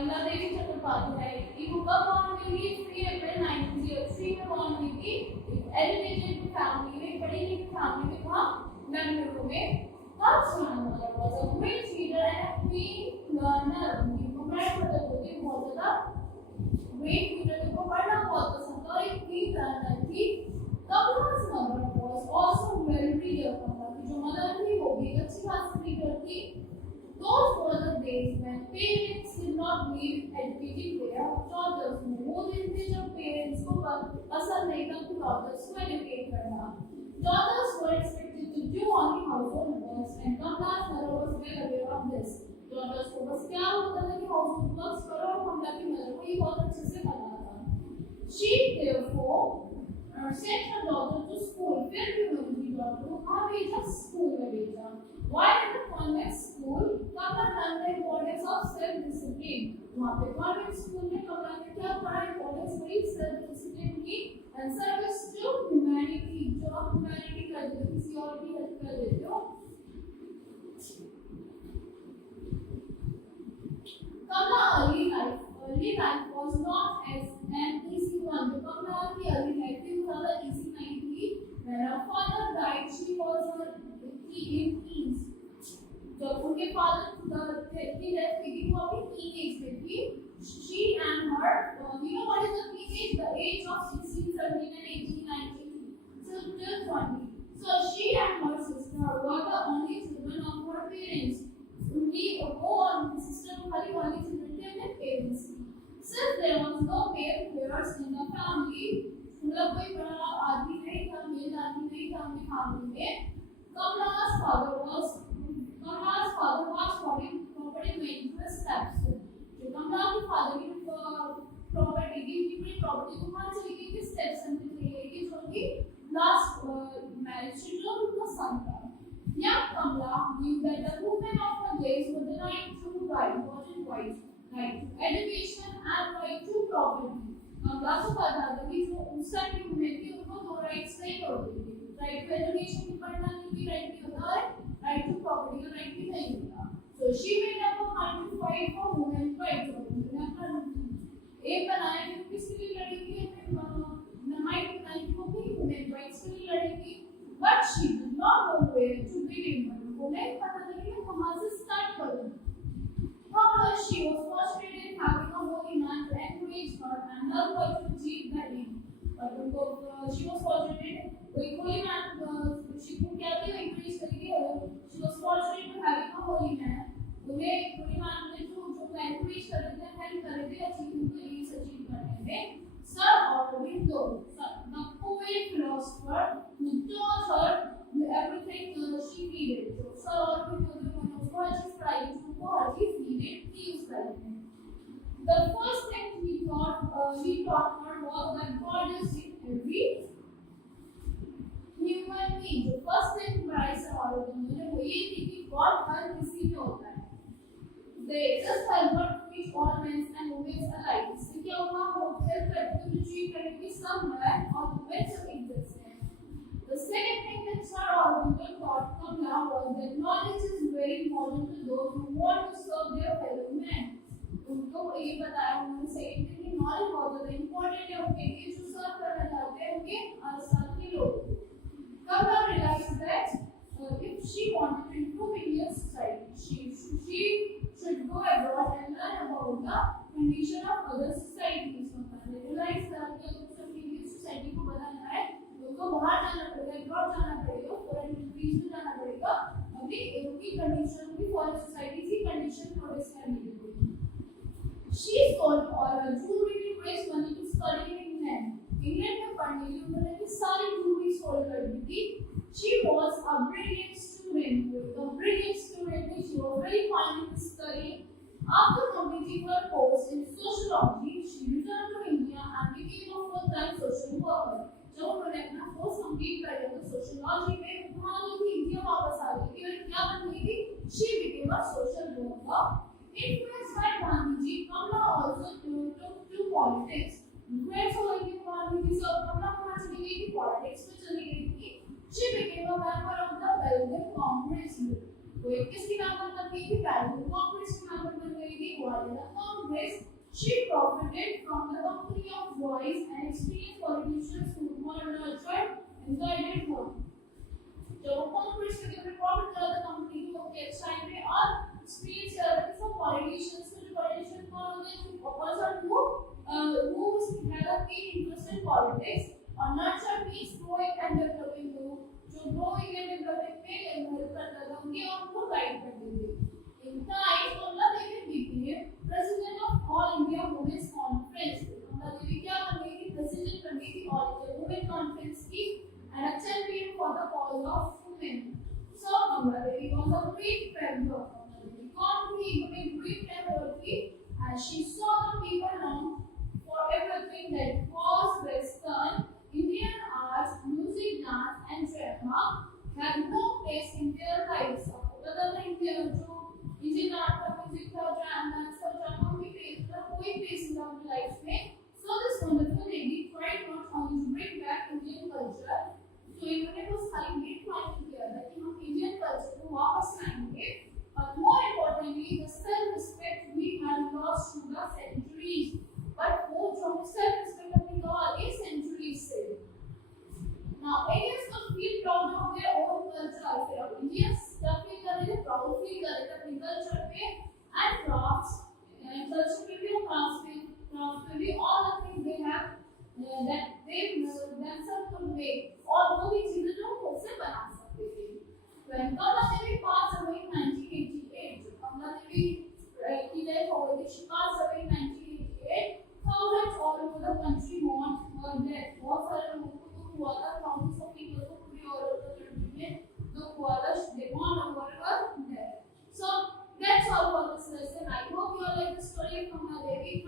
कमला देवी चट्टोपाध्याय की वो कब बॉर्न हुई थी? 3 अप्रैल 1903 में बॉर्न हुई थी। एजुकेटेड फैमिली में, पढ़ी लिखी फैमिली में था, बेंगलुरु में। Her grandmother was a great reader and a keen learner. उनको ग्रैंडमदर होती बहुत ज़्यादा great reader, उनको पढ़ना बहुत पसंद था और एक keen learner थी। Kamla's mother was also well reader. कमला की जो मदर थी वो भी एक अच्छी खासी रीडर थी। Those were the days when parents did not believe educating their daughters. वो दिन थे जब parents को पसंद नहीं था कि daughters को educate करना। Daughters were expected to do only household works, and Kamla's mother was well aware of this. Daughters को बस क्या होता था कि household works करो और कमला की mother को ये बहुत अच्छे से पता था। She therefore sent her daughter to school. फिर भी उन्होंने daughter को कहाँ भेजा? School में भेजा। While in the convent school, Kamla learned the importance of self-discipline. वहाँ पे convent school में कमला ने क्या पढ़ा? Importance वही self-discipline की and service to humanity. जो आप humanity कर देते हो, किसी और की help कर देते हो। Kamla's early life was not as an easy one. जो कमला की early life थी वो ज़्यादा easy नहीं थी। When her father died, she was in teens. जब उनके फादर की डेथ हुई थी वो अपनी टीनेज में थी। She and her, you know what is the teenage? The age of 16, 17 and 18, 19 till 20. So she and her sister were the only children of her parents. उनकी वो और उनकी sister को खाली only children थे अपने parents की। Since there was no male heirs in the family, मतलब कोई बड़ा आदमी नहीं था, मेल आदमी नहीं था उनकी family में। Kamla's father was putting me into the steps. जो कमला के father की property थी, उनकी property को कहाँ चली गई थी? Steps में चली गई थी, जो उनकी last marriage थी, जो उनका son था। Young Kamla knew that the women of her days were the right to right, right to education and right to property. कमला को पता था कि जो उस टाइम की women थी उनको दो rights नहीं होती थी। Right to education की पढ़ना नहीं right नहीं होता है, right to property का right भी नहीं होता। So she made up her mind to fight for women's rights. उन्होंने अपना एक बनाया कि किसके लिए लड़ेगी, अपने mind बनाई कि वो भी women's rights के लिए लड़ेगी। But she did not know where to begin. उनको नहीं पता था कि कहाँ से start करूँ। However, she was frustrated in having a holy man to encourage her and help her to achieve that aim. But उनको she was frustrated. कोई holy man she को क्या थी encourage करेगी। She was frustrated to having a holy man. उन्हें holy man ने जो encourage कर रहे थे, help कर रहे थे achieve करने में। Sir Aurobindo, the poet philosopher, who taught her everything she needed. So Sir Aurobindo ने उसको हर चीज़ पढ़ाई, उसको हर चीज़ needed थी उस लाइफ में। The first thing he taught her was that God is in every human being. The first thing पढ़ाई Sir Aurobindo ने वो ये थी कि God हर किसी में होता है। They just help her to reach all men and women alike. इससे क्या होगा? वो help करते हैं to achieve करने some men or women सब exist हैं। The second thing that Sir Aurobindo taught Kamla was that knowledge is very important to those who want to serve their fellow men. उनको ये बताया उन्होंने second thing कि knowledge बहुत ज़्यादा important है उनके लिए जो serve करना चाहते हैं उनके आसपास के लोग। Kamla realized that if she wanted to improve Indian society, she should go abroad and learn about the condition of other societies. Kamla realized that कि अगर उसे अपनी Indian society को बदलना है तो उनको बाहर जाना पड़ेगा, abroad जाना पड़ेगा, foreign countries में जाना पड़ेगा, अपनी उनकी condition, उनकी foreign society की condition notice करने के लिए। She sold all her jewelry to raise money to study in England. England में पढ़ने के लिए उन्होंने अपनी सारी jewelry sold कर दी थी। She was a brilliant student. She was very fine in studying. After completing her course in sociology, she returned to India and became a full-time social worker. जब उन्होंने अपना कोर्स कंप्लीट कर लिया तो sociology में वहाँ गई थी, इंडिया वापस आ गई थी और क्या बन गई थी? She became a social worker. Influenced by Gandhi, Kamla also took to politics. Influenced हो गई थी Gandhi जी से और Kamla कहाँ चली गई थी? Politics में चली गई थी। She became a member of the Belgian Congress. वो किसकी member बन गई थी? Belgian Congress की member बन गई थी। वो वाली ना Congress, she profited from the company of wise and experienced politicians who were nurtured and guided her. जो कांग्रेस के लिए प्रॉफिट कर रहा था कंपनी को के टाइम में और स्पीच कर रहे थे सब पॉलिटिशियंस को जो पॉलिटिशियन कौन होते हैं जो person who had a keen interest in politics और nurture means growing and developing जो growing and developing में हेल्प करता था उनके और उनको गाइड करते थे in time Kamala Devi became president of All India Women's Conference कमला देवी क्या बन गई थी प्रेसिडेंट बन गई थी ऑल इंडिया वुमेन कॉन्फ्रेंस की and a champion for the cause of women. So Kamala Devi was a great friend of Kamala Devi. Became a great friend as she saw the people long for everything that was Western, Indian arts, music, dance, and drama had no place in their lives. मतलब Indian जो Indian art का music था, dance का drama भी कोई place in their lives में. So this wonderful lady tried not only to bring back Indian culture. तो इन्होंने वो साइड प्लान किया था कि हम इंडियन कल्चर को वापस लाएंगे और more importantly the self respect we had lost through the centuries but वो जो सेल्फ रिस्पेक्ट अपनी गवा दी सेंचुरीज से नाउ इंडियंस को feel proud of their own culture फिर अब इंडियंस जब फील कर रहे थे प्राउड फील कर रहे थे अपने कल्चर पे एंड क्राफ्ट्स कल्चर पे भी क्राफ्ट्स पे भी all the things they have that they themselves could make और वो भी चीजें जो खुद से बना सकते थे. When Kamala Devi passed away in 1988, Kamala Devi की death हो गई. She passed away in 1988. Thousands all over the country mourned her death. बहुत सारे लोगों को दुख हुआ था. Thousands of people को पूरी all over the country में दुख हुआ था. They mourned over her death. So that's all for this lesson. I hope you all like the story of Kamala Devi.